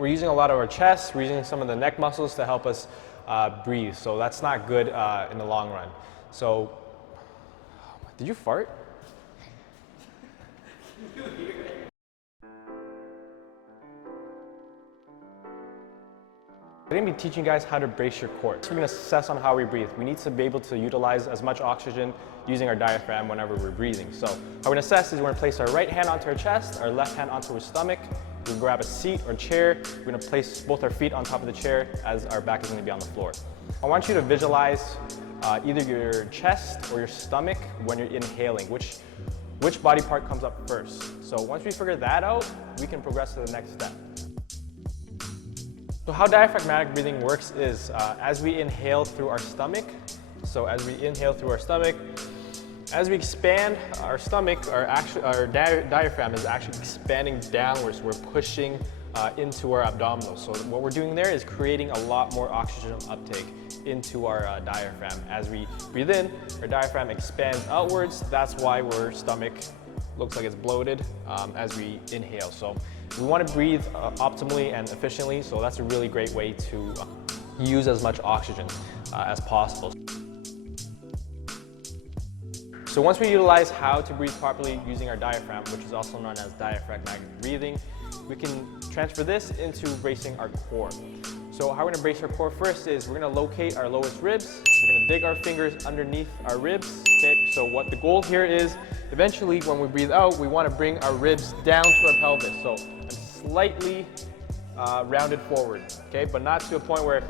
we're using a lot of our chest, we're using some of the neck muscles to help us breathe. So that's not good in the long run. So, did you fart? I'm going to be teaching you guys how to brace your core. So we're going to assess on how we breathe. We need to be able to utilize as much oxygen using our diaphragm whenever we're breathing. So how we're going to assess is we're going to place our right hand onto our chest, our left hand onto our stomach. We're going to grab a seat or chair. We're going to place both our feet on top of the chair as our back is going to be on the floor. I want you to visualize either your chest or your stomach when you're inhaling. Which body part comes up first? So once we figure that out, we can progress to the next step. So how diaphragmatic breathing works is as we inhale through our stomach, as we expand our stomach, our diaphragm is actually expanding downwards. We're pushing into our abdominals. So what we're doing there is creating a lot more oxygen uptake into our diaphragm. As we breathe in, our diaphragm expands outwards. That's why our stomach looks like it's bloated as we inhale. So we want to breathe optimally and efficiently, so that's a really great way to use as much oxygen as possible. So once we utilize how to breathe properly using our diaphragm, which is also known as diaphragmatic breathing, we can transfer this into bracing our core. So how we're going to brace our core first is we're going to locate our lowest ribs. We're going to dig our fingers underneath our ribs. Okay, so what the goal here is, eventually when we breathe out, we want to bring our ribs down to our pelvis. So I'm slightly rounded forward, okay, but not to a point where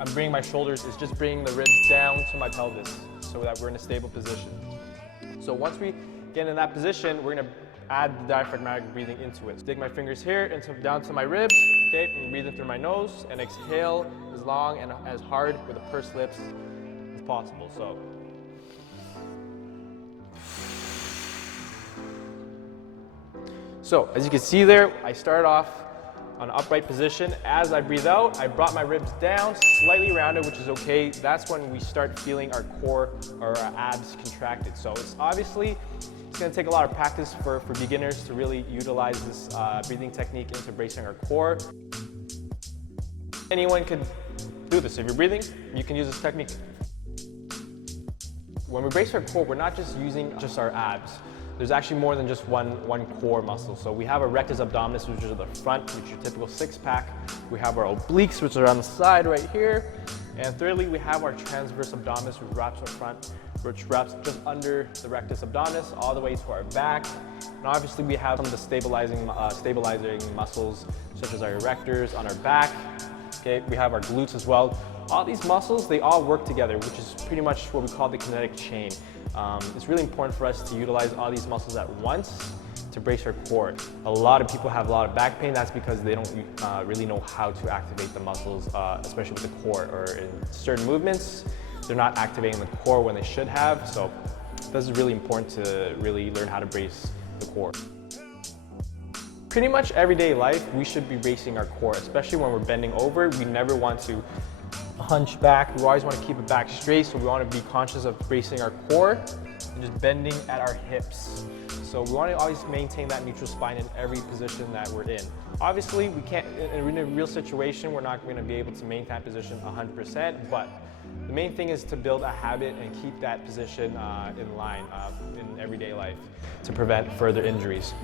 I'm bringing my shoulders. It's just bringing the ribs down to my pelvis so that we're in a stable position. So once we get in that position, we're going to add the diaphragmatic breathing into it. So dig my fingers here down to my ribs, okay, and breathe in through my nose and exhale as long and as hard with the pursed lips as possible. So as you can see there, I started off on an upright position. As I breathe out, I brought my ribs down, slightly rounded, which is okay. That's when we start feeling our core or our abs contracted. So it's obviously, it's going to take a lot of practice for beginners to really utilize this breathing technique into bracing our core. Anyone could do this. If you're breathing, you can use this technique. When we brace our core, we're not just using our abs. There's actually more than just one core muscle. So we have our Rectus Abdominis, which is at the front, which is your typical six-pack. We have our Obliques, which are on the side right here. And thirdly, we have our Transverse Abdominis, which wraps just under the Rectus Abdominis all the way to our back. And obviously we have some of the stabilizing muscles, such as our erectors on our back. Okay, we have our glutes as well. All these muscles, they all work together, which is pretty much what we call the kinetic chain. It's really important for us to utilize all these muscles at once to brace our core. A lot of people have a lot of back pain. That's because they don't really know how to activate the muscles, especially with the core, or in certain movements, they're not activating the core when they should have. So this is really important to really learn how to brace the core. Pretty much everyday life, we should be bracing our core, especially when we're bending over. We never want to hunch back. We always want to keep it back straight, so we want to be conscious of bracing our core and just bending at our hips. So we want to always maintain that neutral spine in every position that we're in. Obviously, we can't, in a real situation, we're not going to be able to maintain that position 100%, but the main thing is to build a habit and keep that position in line in everyday life to prevent further injuries.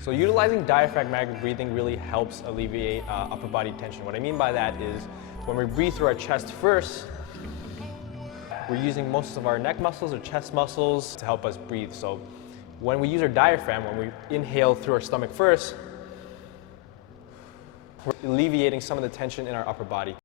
So utilizing diaphragmatic breathing really helps alleviate upper body tension. What I mean by that is when we breathe through our chest first, we're using most of our neck muscles or chest muscles to help us breathe. So when we use our diaphragm, when we inhale through our stomach first, we're alleviating some of the tension in our upper body.